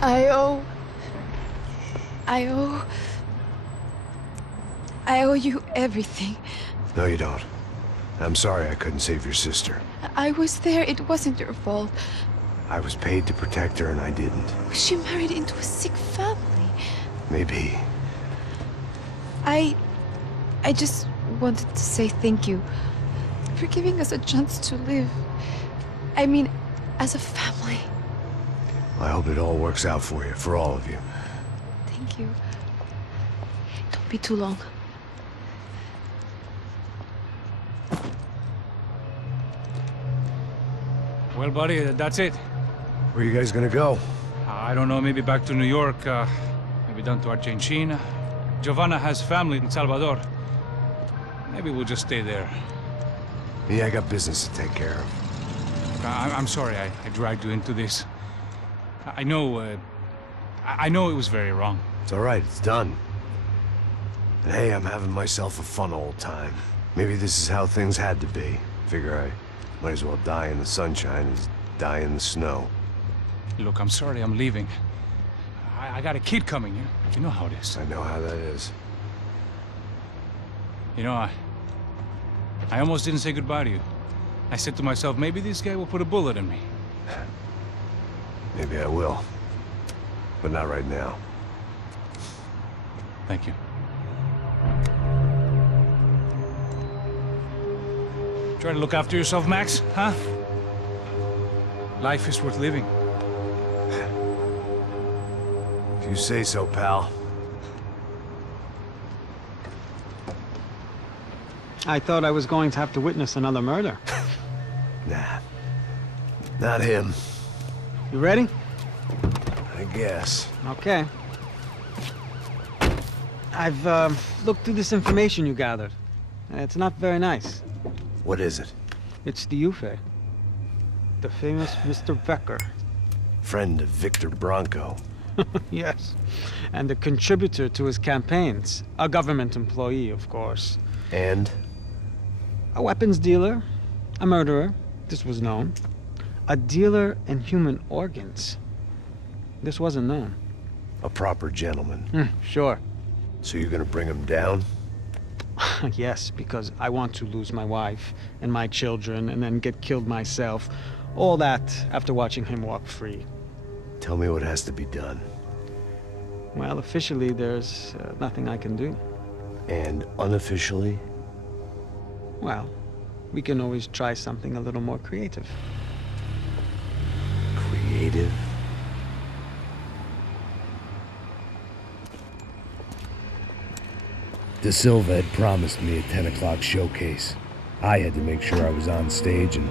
I owe... I owe you everything. No, you don't. I'm sorry I couldn't save your sister. I was there. It wasn't your fault. I was paid to protect her and I didn't. She married into a sick family. Maybe. I just wanted to say thank you for giving us a chance to live. I mean, as a family. I hope it all works out for you, for all of you. Thank you. Don't be too long. Well, buddy, that's it. Where are you guys gonna go? I don't know, maybe back to New York, maybe down to Argentina. Giovanna has family in Salvador. Maybe we'll just stay there. Me, I got business to take care of. I'm sorry I dragged you into this. I know it was very wrong. It's all right, it's done. And hey, I'm having myself a fun old time. Maybe this is how things had to be. Figure I might as well die in the sunshine as die in the snow. Look, I'm sorry I'm leaving. I got a kid coming, you know how it is. I know how that is. You know, I almost didn't say goodbye to you. I said to myself, maybe this guy will put a bullet in me. Maybe I will. But not right now. Thank you. Try to look after yourself, Max, huh? Life is worth living. If you say so, pal. I thought I was going to have to witness another murder. Nah. Not him. You ready? I guess. Okay. I've looked through this information you gathered. It's not very nice. What is it? It's the Ufe. The famous Mr. Becker. Friend of Victor Bronco. Yes. And a contributor to his campaigns. A government employee, of course. And? A weapons dealer. A murderer. This was known. A dealer in human organs. This wasn't known. A proper gentleman. Sure. So you're gonna bring him down? Yes, because I want to lose my wife and my children and then get killed myself. All that after watching him walk free. Tell me what has to be done. Well, officially, there's nothing I can do. And unofficially? Well, we can always try something a little more creative. Creative? De Silva had promised me a 10 o'clock showcase. I had to make sure I was on stage and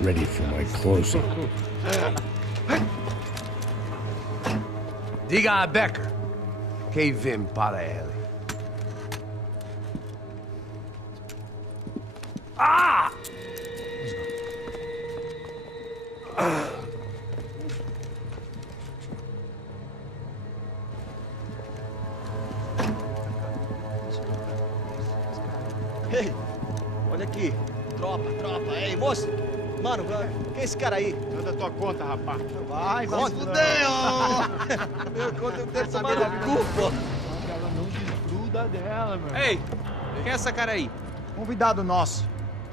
ready for my closing. Diga a Becker que vim para ele. Ah! Ei, olha aqui. Tropa. Ei, moço. Mano, quem é esse cara aí? Manda tua conta, rapaz. Vai se fuder, ó! Meu conta eu quero tomar no cu, pô. Ela não desgruda dela, meu. Ei, quem é essa cara aí? Convidado nosso.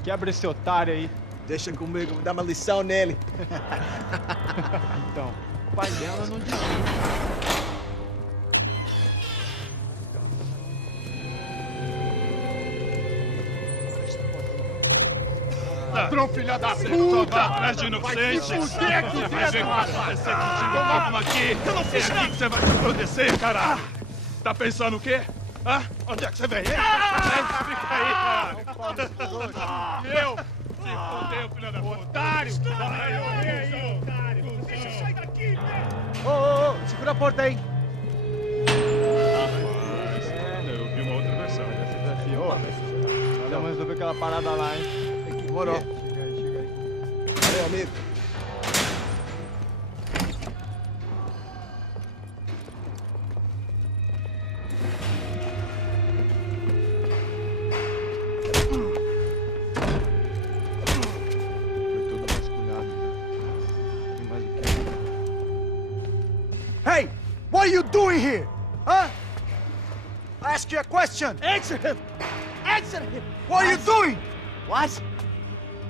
Quebra esse otário aí. Deixa comigo, me dá uma lição nele. Então, o pai dela não desgruda. Ladrão, filha da puta! Vai atrás de inocente! Vai aqui dentro, rapaz! Vamos aqui! Eu não fiz nada! Que você vai te acontecer, caralho! Tá pensando o quê? Hã? Onde é que você vem? Fica aí, caralho! Eu? Se fodeu, filha da puta! Otário! Otário! Deixa eu sair daqui, né? Ô, segura a porta aí. Eu vi uma outra versão. Vamos resolver aquela parada lá, hein? Demorou. Chega aí. Valeu, amigo. Foi todo vasculhado. Tem mais o quê? Hey! doing here? Huh? I ask you a question. Answer him. Answer him. What are you doing? What?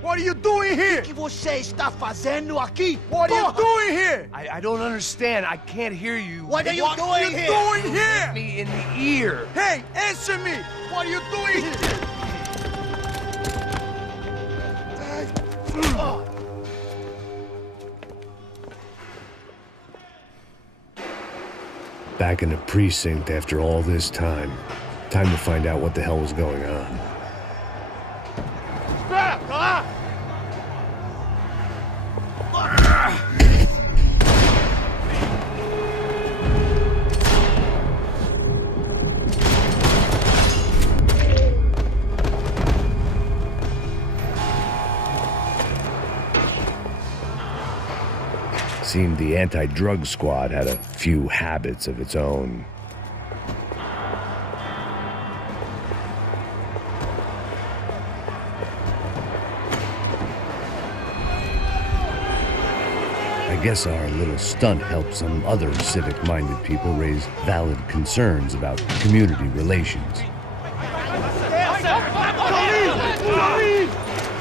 What are you doing here? O que você está fazendo aqui? What are you doing here? I don't understand. I can't hear you. What are you What are doing you here? doing here? Me in the ear. Hey, answer me. What are you doing here? Back in the precinct after all this time. Time to find out what the hell was going on. Espera, tá lá! Seemed the anti-drug squad had a few habits of its own. I guess our little stunt helped some other civic-minded people raise valid concerns about community relations.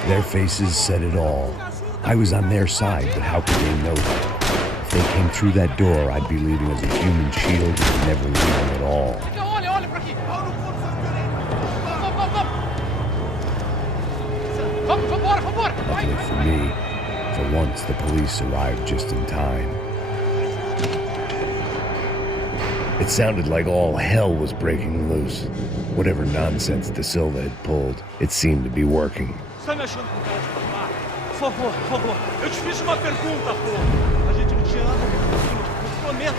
Their faces said it all. I was on their side, but how could they know that? If they came through that door, I'd be leaving as a human shield and never leaving at all. Luckily for me, for once the police arrived just in time. It sounded like all hell was breaking loose. Whatever nonsense De Silva had pulled, it seemed to be working. Você tá me achando com cara de papá? Por favor. Eu te fiz uma pergunta, pô. A gente não tinha nada a ver com aquilo. Eu te prometo.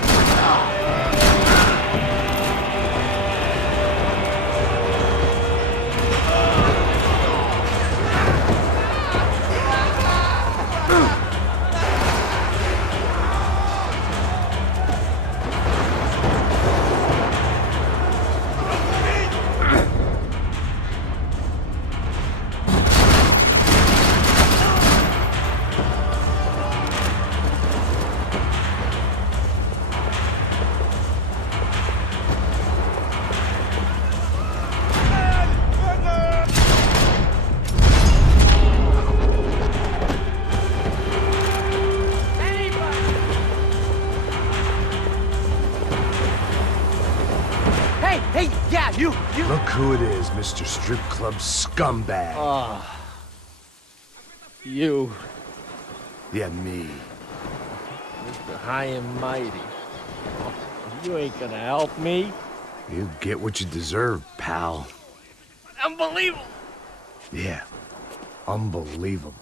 Look who it is, Mr. Strip Club Scumbag. You, Yeah, me. Mr. High and Mighty. You ain't gonna help me? You get what you deserve, pal. Unbelievable! Yeah. Unbelievable.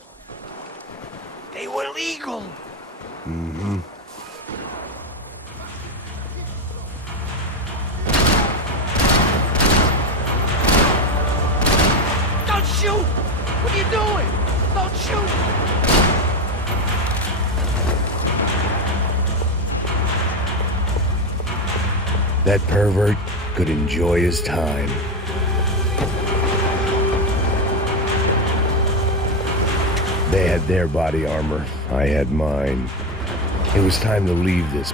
They were legal! Mm-hmm. Don't shoot! What are you doing? Don't shoot! That pervert could enjoy his time. They had their body armor. I had mine. It was time to leave this.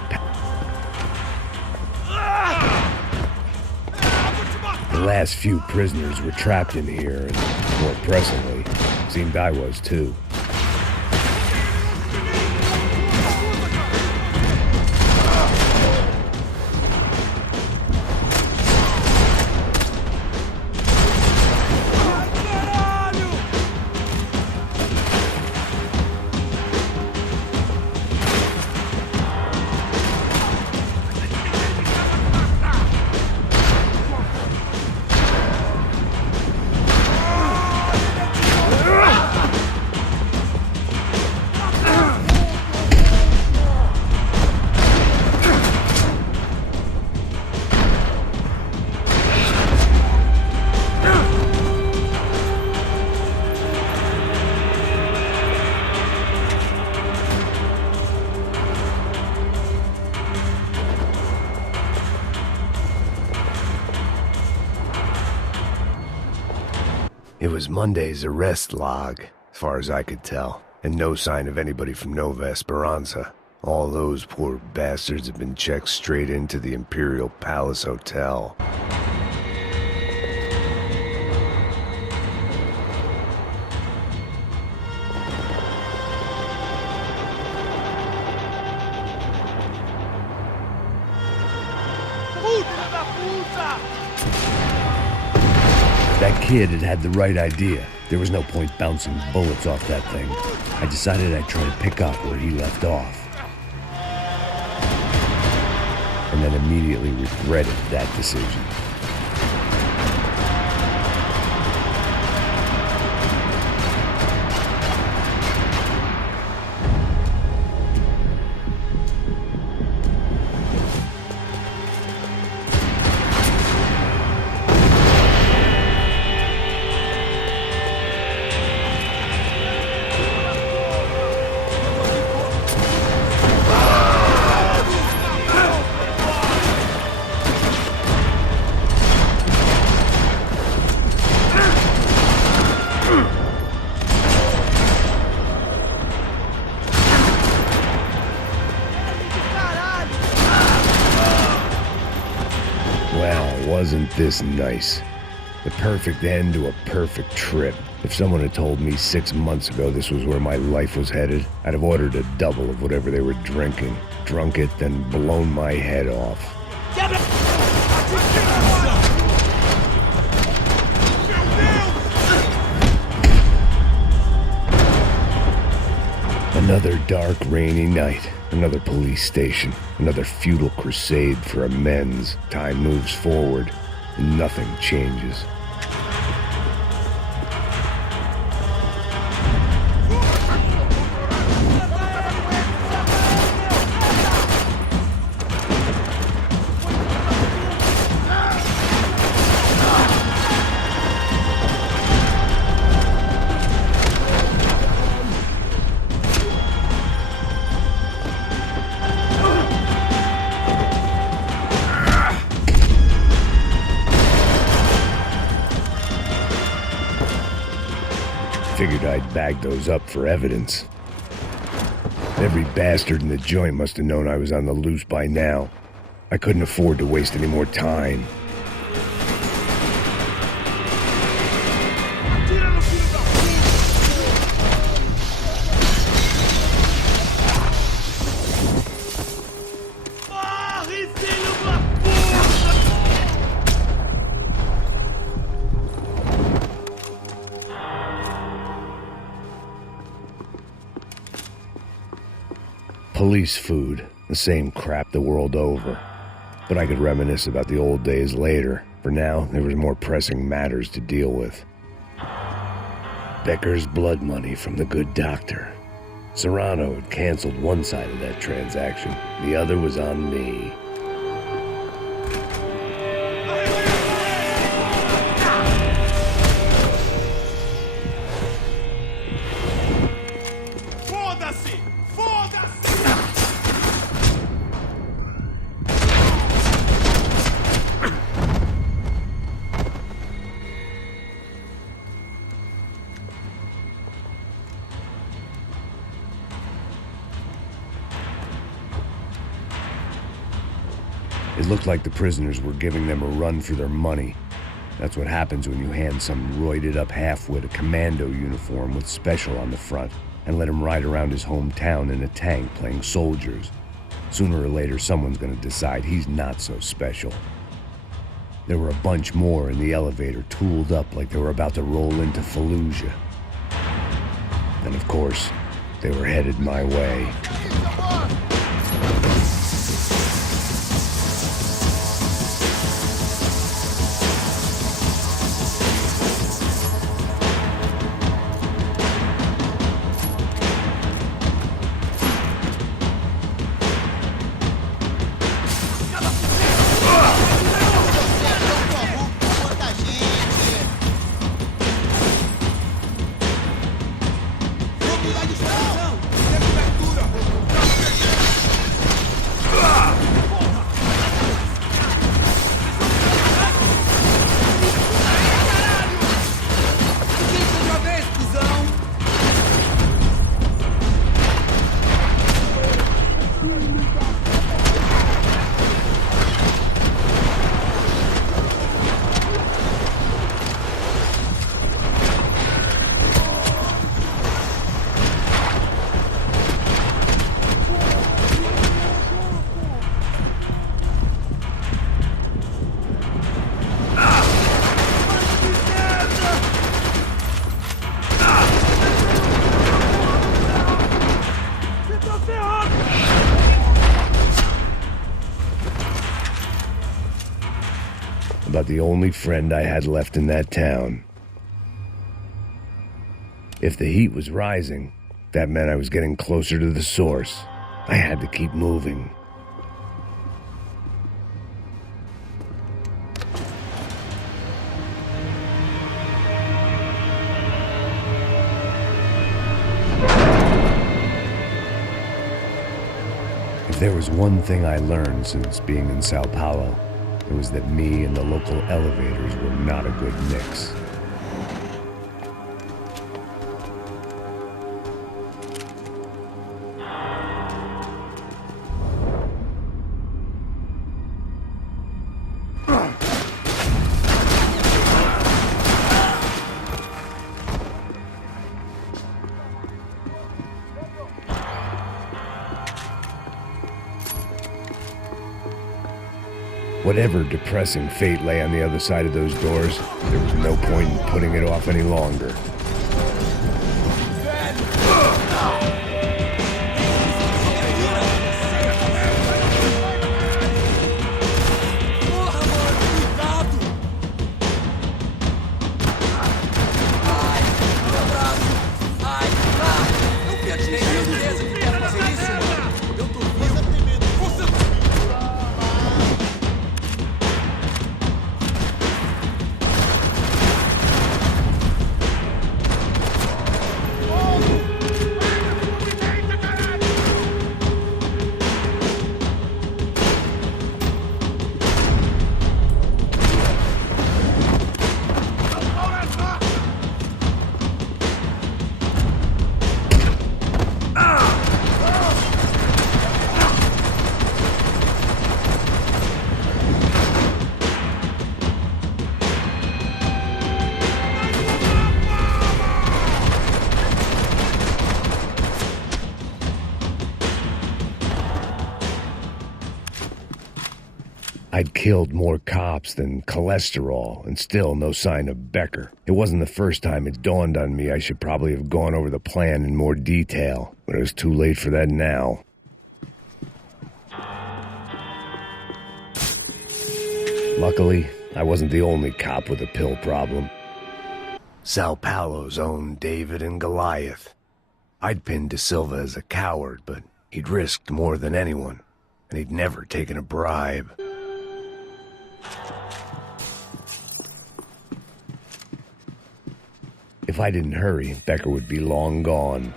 The last few prisoners were trapped in here, and more pressingly, seemed I was too. It was Monday's arrest log, as far as I could tell, and no sign of anybody from Nova Esperanza. All those poor bastards have been checked straight into the Imperial Palace Hotel. That kid had the right idea. There was no point bouncing bullets off that thing. I decided I'd try to pick up where he left off. And then immediately regretted that decision. Wasn't this nice? The perfect end to a perfect trip. If someone had told me 6 months ago this was where my life was headed, I'd have ordered a double of whatever they were drinking, drunk it, then blown my head off. Another dark, rainy night. Another police station. Another futile crusade for amends. Time moves forward, and nothing changes. Figured I'd bag those up for evidence. Every bastard in the joint must have known I was on the loose by now. I couldn't afford to waste any more time. Police food, the same crap the world over. But I could reminisce about the old days later. For now, there was more pressing matters to deal with. Becker's blood money from the good doctor. Serrano had canceled one side of that transaction. The other was on me. It looked like the prisoners were giving them a run for their money. That's what happens when you hand some roided-up halfwit a commando uniform with special on the front and let him ride around his hometown in a tank playing soldiers. Sooner or later, someone's gonna decide he's not so special. There were a bunch more in the elevator, tooled up like they were about to roll into Fallujah. And of course, they were headed my way. the only friend I had left in that town. If the heat was rising, that meant I was getting closer to the source. I had to keep moving. If there was one thing I learned since being in Sao Paulo, it was that me and the local elevators were not a good mix. Whatever depressing fate lay on the other side of those doors, there was no point in putting it off any longer. I'd killed more cops than cholesterol, and still no sign of Becker. It wasn't the first time it dawned on me I should probably have gone over the plan in more detail, but it was too late for that now. Luckily, I wasn't the only cop with a pill problem. Sao Paulo's own David and Goliath. I'd pinned De Silva as a coward, but he'd risked more than anyone, and he'd never taken a bribe. If I didn't hurry, Becker would be long gone.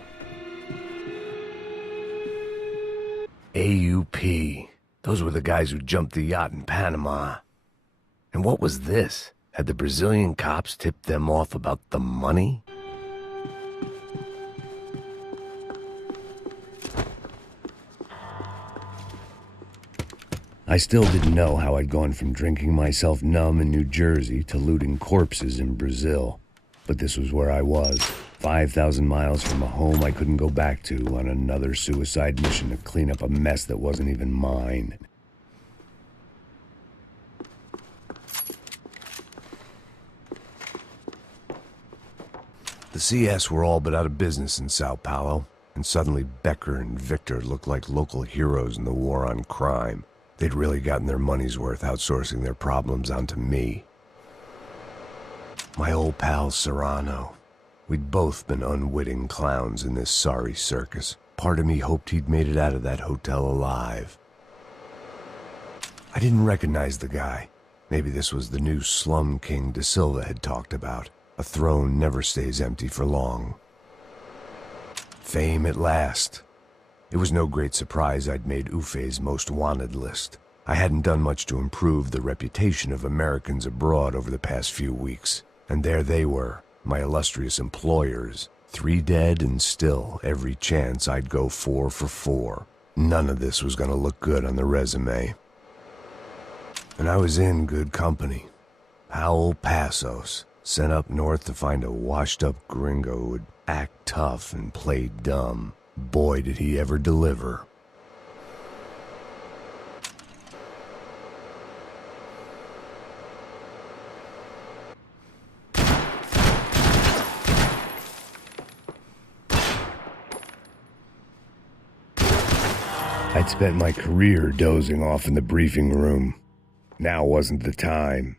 AUP. Those were the guys who jumped the yacht in Panama. And what was this? Had the Brazilian cops tipped them off about the money? I still didn't know how I'd gone from drinking myself numb in New Jersey to looting corpses in Brazil. But this was where I was, 5,000 miles from a home I couldn't go back to, on another suicide mission to clean up a mess that wasn't even mine. The CS were all but out of business in Sao Paulo, and suddenly Becker and Victor looked like local heroes in the war on crime. They'd really gotten their money's worth outsourcing their problems onto me. My old pal Serrano. We'd both been unwitting clowns in this sorry circus. Part of me hoped he'd made it out of that hotel alive. I didn't recognize the guy. Maybe this was the new slum king De Silva had talked about. A throne never stays empty for long. Fame at last. It was no great surprise I'd made Ufe's most wanted list. I hadn't done much to improve the reputation of Americans abroad over the past few weeks. And there they were, my illustrious employers. 3 dead, and still, every chance I'd go 4 for 4. None of this was gonna look good on the resume. And I was in good company. Powell Passos, sent up north to find a washed-up gringo who would act tough and play dumb. Boy, did he ever deliver. I'd spent my career dozing off in the briefing room. Now wasn't the time.